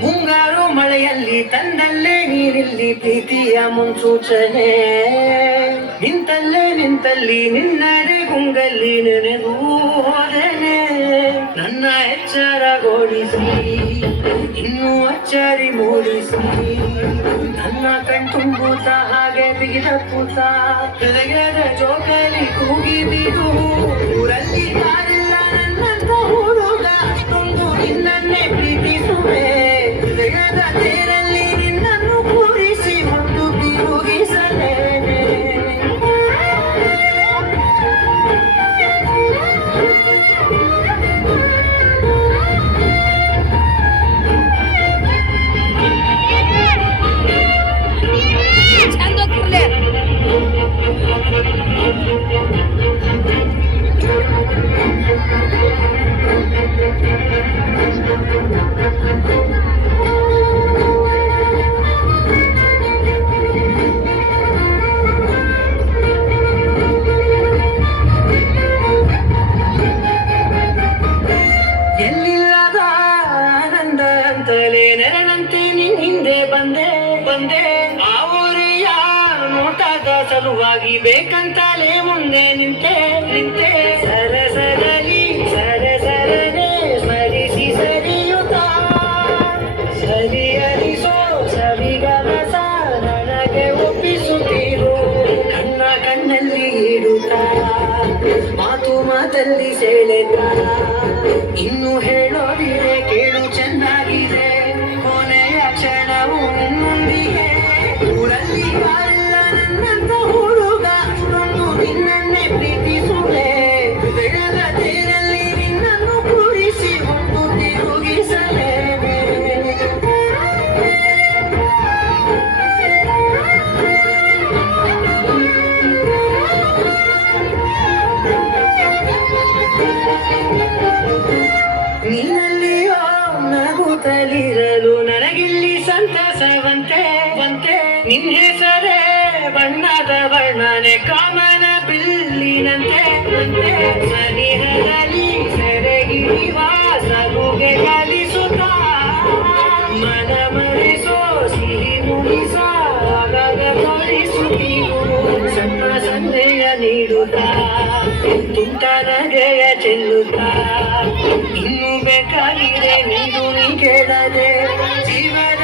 ಮುಂಗಾರು ಮಳೆಯಲ್ಲಿ ತಂದಲ್ಲೇ ನೀರಿಲ್ಲಿ ಪ್ರೀತಿಯ ಮುನ್ಸೂಚನೆ, ನಿಂತಲ್ಲಿ ನಿನ್ನಡೆ ಗುಂಗಲ್ಲಿ ನೆನೆದು ಹೋದನೆ. ನನ್ನ ಎಚ್ಚರಗೊಳಿಸಿ ಇನ್ನೂ ಅಚ್ಚರಿ ಮೂಡಿಸಿ, ನನ್ನ ಕಣ್ತುಂಬುತ್ತ ಹಾಗೆ ಬಿಗಿದ ಪೂತ ಹೃದಯದ ಜೋಕಲಿ ಕೂಗಿ ಬಿಡು. ಊರಲ್ಲಿ ಯಾರಿಲ್ಲ ನನ್ನಂತ ಹುಡುಗ, ಅಷ್ಟೊಂದು ನಿನ್ನನ್ನೇ ಪ್ರೀತಿಸುವೆ. ಹೃದಯದ ತೇರಲ್ಲಿ ನಿನ್ನನ್ನು ಕೂರಿಸಿ ಹೊತ್ತು ತಿರುಗಿಸಲೇನೆ. ಎಲ್ಲಿಲ್ಲದ ಆನಂದ ಅಂತಲೇ ನೆರಳಂತೆ ನಿನ್ ಹಿಂದೆ ಬಂದೆ. ಆ ಊರಿಯ ನೋಟದ ಸಲುವಾಗಿ ಬೇಕಂತಲೇ ಮುಂದೆ ನಿಂತೆ. ಸರಸರಲಿ ಸರಸರನೆ ಸ್ಮರಿಸಿ ಸರಿಯುತ್ತ, ಸರಿಯರಿಸೋ ಸರಿಗಮಸ ನನಗೆ ಒಪ್ಪಿಸುತ್ತೀರು. ಕಣ್ಣಲ್ಲಿ ಇಡುತ್ತ ಮಾತಲ್ಲಿ ಸೆಳೆದ, ಇನ್ನು ಹೇಳೋದಿದೆ ಕೇಳು ಚೆನ್ನಾಗಿದೆ. ಕೊನೆಯ ಕ್ಷಣವು ನಿನ್ನೊಂದಿಗೆ. ಊರಲ್ಲಿ ಯಾರಿಲ್ಲ ನನ್ನಂತ ಹುಡುಗ, ಅಷ್ಟೊಂದು ನಿನ್ನನ್ನೇ ಪ್ರೀತಿಸುವೆ. ಹೃದಯದ ತೇರಲ್ಲಿ ನಿನ್ನನ್ನು ಕೂರಿಸಿ ಹೊತ್ತು ತಿರುಗಿಸಲೇನೆ. ನೀನಲ್ಲಿಯೋ ನಗುತ್ತಲಿರಲು ನನಗಿಲ್ಲಿ ಸಂತಸವಂತೆ. ನಿನ್ನ ಹೆಸರೇ ಬಣ್ಣದ ವರ್ಣನೆ ಕಾಮನ ಬಿಲ್ಲಿನಂತೆ. ಸನಿಹದಲ್ಲಿ ಸೆರೆಗಿರಿವ ಸಗುಗೆ ಕಲಿಸುತ್ತ, ಮನ ಮರೆಸೋ ಸಿಹಿ ಮುಗಿಸ ಆಗಾಗ ತೋರಿಸುತ್ತೀರು. ಸಣ್ಣ ಸಂದೇಹ ನೀಡುತ್ತ ತುಂಟ ನಗೆಯ ಚೆಲ್ಲುತ್ತ, ಇನ್ನು ಬೇಕಾಗಿದೆ ನೀನು ಕೇಳದೆ. ಜೀವನ